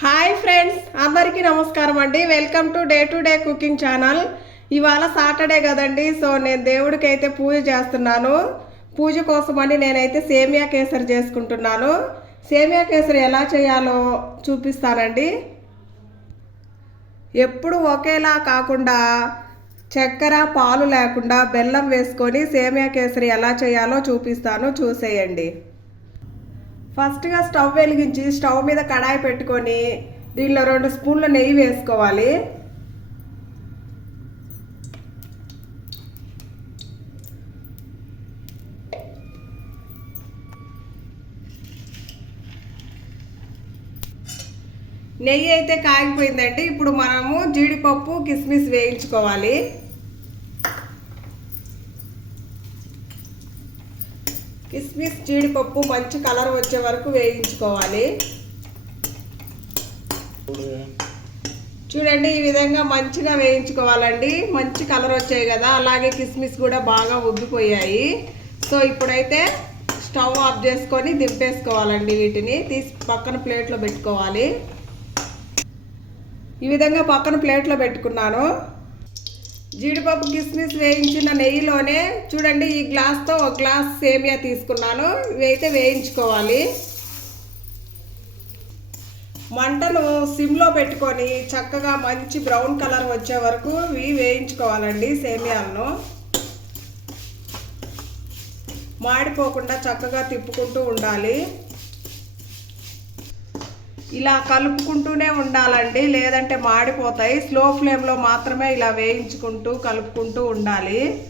Hi friends అందరికీ నమస్కారం అండి. Welcome to day to day cooking channel. ఇవాళ సాటర్డే కదండి సో నేను దేవుడికి అయితే పూజ చేస్తున్నాను. పూజ కోసమని నేనైతే సేమియా కేసరి చేసుకుంటున్నాను. సేమియా కేసరి ఎలా చేయాలో చూపిస్తానండి. ఎప్పుడు ఒకేలా కాకుండా చక్కెర పాలు లేకుండా బెల్లం వేసుకొని సేమియా కేసరి ఎలా చేయాలో చూపిస్తాను. చూసేయండి. ఫస్ట్గా స్టవ్ వెలిగించి స్టవ్ మీద కడాయి పెట్టుకొని దీనిలో రెండు స్పూన్ల నెయ్యి వేసుకోవాలి. నెయ్యి అయితే కాగిపోయిందండి. ఇప్పుడు మనము జీడిపప్పు కిస్మిస్ వేయించుకోవాలి. కిస్మిస్ జీడిపప్పు మంచి కలర్ వచ్చే వరకు వేయించుకోవాలి. చూడండి ఈ విధంగా మంచిగా వేయించుకోవాలండి. మంచి కలర్ వచ్చాయి కదా అలాగే కిస్మిస్ కూడా బాగా ఉగ్గిపోయాయి సో ఇప్పుడైతే స్టవ్ ఆఫ్ చేసుకొని దింపేసుకోవాలండి వీటిని. తీసి పక్కన ప్లేట్లో పెట్టుకోవాలి. ఈ విధంగా పక్కన ప్లేట్లో పెట్టుకున్నాను. జీడిపప్పు కిస్మిస్ వేయించిన నెయ్యిలోనే చూడండి ఈ గ్లాస్తో ఒక గ్లాస్ సేమియా తీసుకున్నాను. ఇవైతే వేయించుకోవాలి. మంటను సిమ్లో పెట్టుకొని చక్కగా మంచి బ్రౌన్ కలర్ వచ్చే వరకు ఇవి వేయించుకోవాలండి సేమియాలను. మాడిపోకుండా చక్కగా తిప్పుకుంటూ ఉండాలి. ఇలా కలుపుకుంటూనే ఉండాలండి. లేదంటే మాడిపోతాయి. స్లో ఫ్లేమ్లో మాత్రమే ఇలా వేయించుకుంటూ కలుపుకుంటూ ఉండాలి.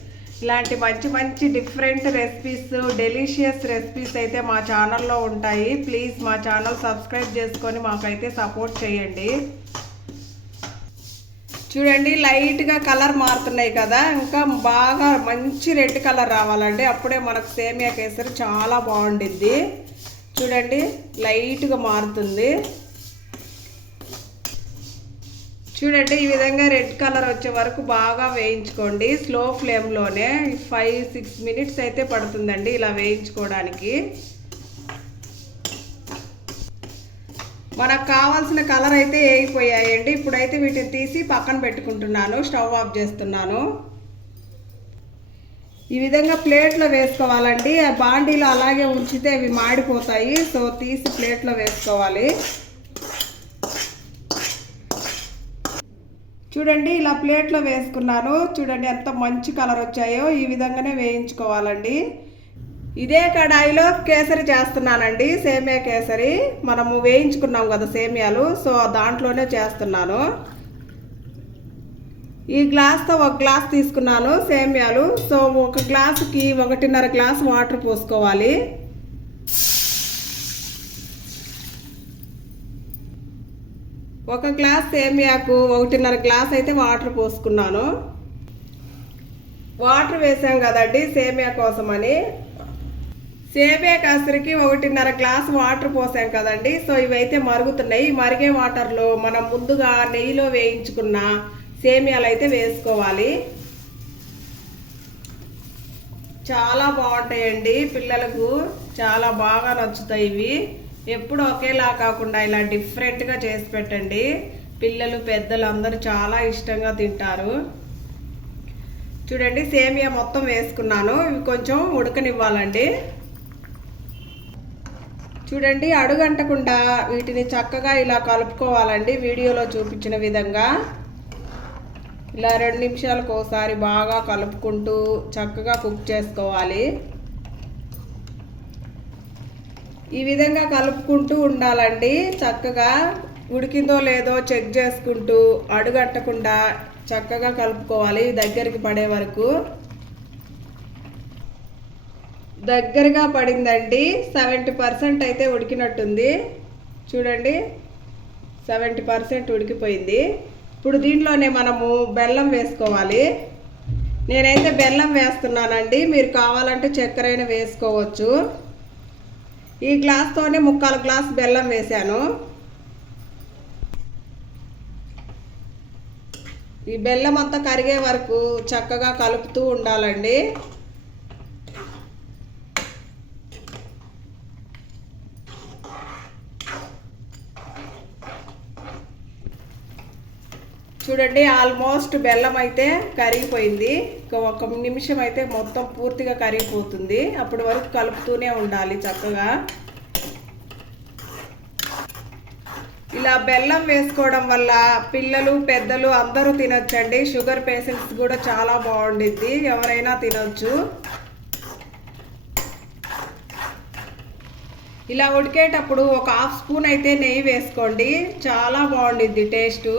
ఇలాంటి మంచి మంచి డిఫరెంట్ రెసిపీస్ డెలిషియస్ రెసిపీస్ అయితే మా ఛానల్లో ఉంటాయి. ప్లీజ్ మా ఛానల్ సబ్స్క్రైబ్ చేసుకొని మాకైతే సపోర్ట్ చేయండి. చూడండి లైట్గా కలర్ మారుతున్నాయి కదా. ఇంకా బాగా మంచి రెడ్ కలర్ రావాలండి. అప్పుడే మనకు సేమియా కేసరి చాలా బాగుండిద్ది. చూడండి లైట్గా మారుతుంది. చూడండి ఈ విధంగా రెడ్ కలర్ వచ్చే వరకు బాగా వేయించుకోండి. స్లో ఫ్లేమ్లోనే ఫైవ్ సిక్స్ మినిట్స్ అయితే పడుతుందండి ఇలా వేయించుకోవడానికి. మనకు కావాల్సిన కలర్ అయితే వేగిపోయాయండి. ఇప్పుడైతే వీటిని తీసి పక్కన పెట్టుకుంటున్నాను. స్టవ్ ఆఫ్ చేస్తున్నాను. ఈ విధంగా ప్లేట్లో వేసుకోవాలండి. ఆ బాండీలో అలాగే ఉంచితే అవి మాడిపోతాయి. సో తీసి ప్లేట్లో వేసుకోవాలి. చూడండి ఇలా ప్లేట్లో వేసుకున్నాను. చూడండి ఎంత మంచి కలర్ వచ్చాయో. ఈ విధంగానే వేయించుకోవాలండి. ఇదే కడాయిలో కేసరి చేస్తున్నానండి. సేమియా కేసరి. మనము వేయించుకున్నాం కదా సేమియాలు. సో దాంట్లోనే చేస్తున్నాను. ఈ గ్లాస్తో ఒక గ్లాస్ తీసుకున్నాను సేమ్యాలు. సో ఒక గ్లాసుకి ఒకటిన్నర గ్లాస్ వాటర్ పోసుకోవాలి. ఒక గ్లాస్ సేమియాకు ఒకటిన్నర గ్లాస్ అయితే వాటర్ పోసుకున్నాను. వాటర్ వేసాం కదండి సేమియా కోసమని. సేమియా కాసరికి ఒకటిన్నర గ్లాస్ వాటర్ పోసాం కదండి. సో ఇవైతే మరుగుతున్నాయి. మరిగే వాటర్లో మనం ముందుగా నెయ్యిలో వేయించుకున్న సేమియాలు అయితే వేసుకోవాలి. చాలా బాగుంటాయండి పిల్లలకు. చాలా బాగా నచ్చుతాయి ఇవి. ఎప్పుడు ఒకేలా కాకుండా ఇలా డిఫరెంట్గా చేసి పెట్టండి. పిల్లలు పెద్దలు అందరూ చాలా ఇష్టంగా తింటారు. చూడండి సేమియా మొత్తం వేసుకున్నాను. ఇవి కొంచెం ఉడకనివ్వాలండి. చూడండి అడుగంటకుండా వీటిని చక్కగా ఇలా కలుపుకోవాలండి. వీడియోలో చూపించిన విధంగా. ఇలా రెండు నిమిషాలకు ఒకసారి బాగా కలుపుకుంటూ చక్కగా కుక్ చేసుకోవాలి. ఈ విధంగా కలుపుకుంటూ ఉండాలండి. చక్కగా ఉడికిందో లేదో చెక్ చేసుకుంటూ అడుగట్టకుండా చక్కగా కలుపుకోవాలి దగ్గరికి పడే వరకు. దగ్గరగా పడిందండి. సెవెంటీ పర్సెంట్ అయితే ఉడికినట్టుంది. చూడండి సెవెంటీ పర్సెంట్ ఉడికిపోయింది. ఇప్పుడు దీంట్లోనే మనము బెల్లం వేసుకోవాలి. నేనైతే బెల్లం వేస్తున్నానండి. మీరు కావాలంటే చక్కెర అయినా వేసుకోవచ్చు. ఈ గ్లాస్తోనే ముక్కాలు గ్లాస్ బెల్లం వేశాను. ఈ బెల్లం అంతా కరిగే వరకు చక్కగా కలుపుతూ ఉండాలండి. చూడండి ఆల్మోస్ట్ బెల్లం అయితే కరిగిపోయింది. ఒక నిమిషం అయితే మొత్తం పూర్తిగా కరిగిపోతుంది. అప్పటి వరకు కలుపుతూనే ఉండాలి చక్కగా. ఇలా బెల్లం వేసుకోవడం వల్ల పిల్లలు పెద్దలు అందరూ తినొచ్చండి. షుగర్ పేషెంట్స్ కూడా చాలా బాగుండిద్ది. ఎవరైనా తినొచ్చు. ఇలా ఉడికేటప్పుడు ఒక హాఫ్ స్పూన్ అయితే నెయ్యి వేసుకోండి. చాలా బాగుండిద్ది టేస్ట్.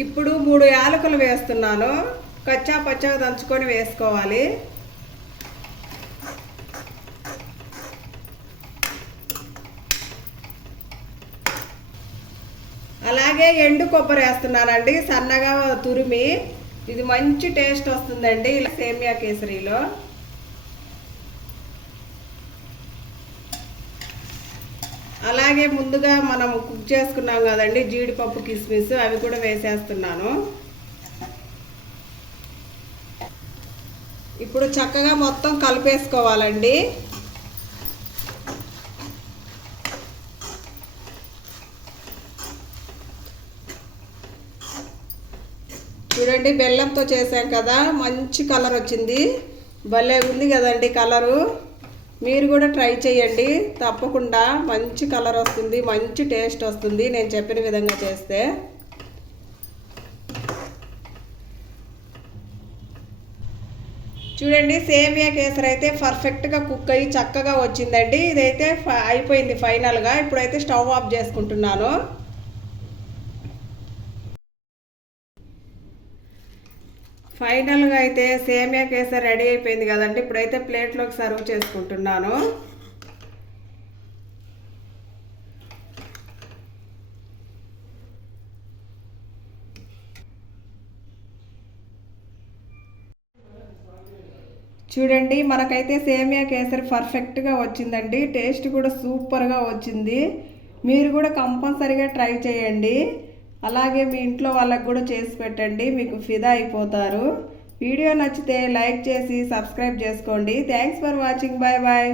ఇప్పుడు మూడు యాలకులు వేస్తున్నాను. కచ్చా పచ్చగా దంచుకొని వేసుకోవాలి. అలాగే ఎండు కొబ్బరి వేస్తున్నానండి సన్నగా తురిమి. ఇది మంచి టేస్ట్ వస్తుందండి ఇలా సేమియా కేసరిలో. అలాగే ముందుగా మనం కుక్ చేసుకున్నాం కదండి జీడిపప్పు కిస్మిస్ అవి కూడా వేసేస్తున్నాను. ఇప్పుడు చక్కగా మొత్తం కలిపేసుకోవాలండి. చూడండి బెల్లంతో చేసాం కదా మంచి కలర్ వచ్చింది. భలే ఉంది కదండి కలరు. మీరు కూడా ట్రై చేయండి. తప్పకుండా మంచి కలర్ వస్తుంది మంచి టేస్ట్ వస్తుంది నేను చెప్పిన విధంగా చేస్తే. చూడండి సేమియా కేసరి అయితే పర్ఫెక్ట్గా కుక్ అయ్యి చక్కగా వచ్చిందండి. ఇదైతే అయిపోయింది ఫైనల్గా ఇప్పుడైతే స్టవ్ ఆఫ్ చేసుకుంటున్నాను. ఫైనల్గా అయితే సేమియా కేసరి రెడీ అయిపోయింది కదండి. ఇప్పుడైతే ప్లేట్లోకి సర్వ్ చేసుకుంటున్నాను. చూడండి మనకైతే సేమియా కేసరి పర్ఫెక్ట్గా వచ్చిందండి. టేస్ట్ కూడా సూపర్గా వచ్చింది. మీరు కూడా కంపల్సరీగా ట్రై చేయండి. అలాగే మీ ఇంట్లో వాళ్ళకు కూడా చేసి పెట్టండి మీకు ఫిదా అయిపోతారు. వీడియో నచ్చితే లైక్ చేసి సబ్స్క్రైబ్ చేసుకోండి. Thanks for watching. Bye bye.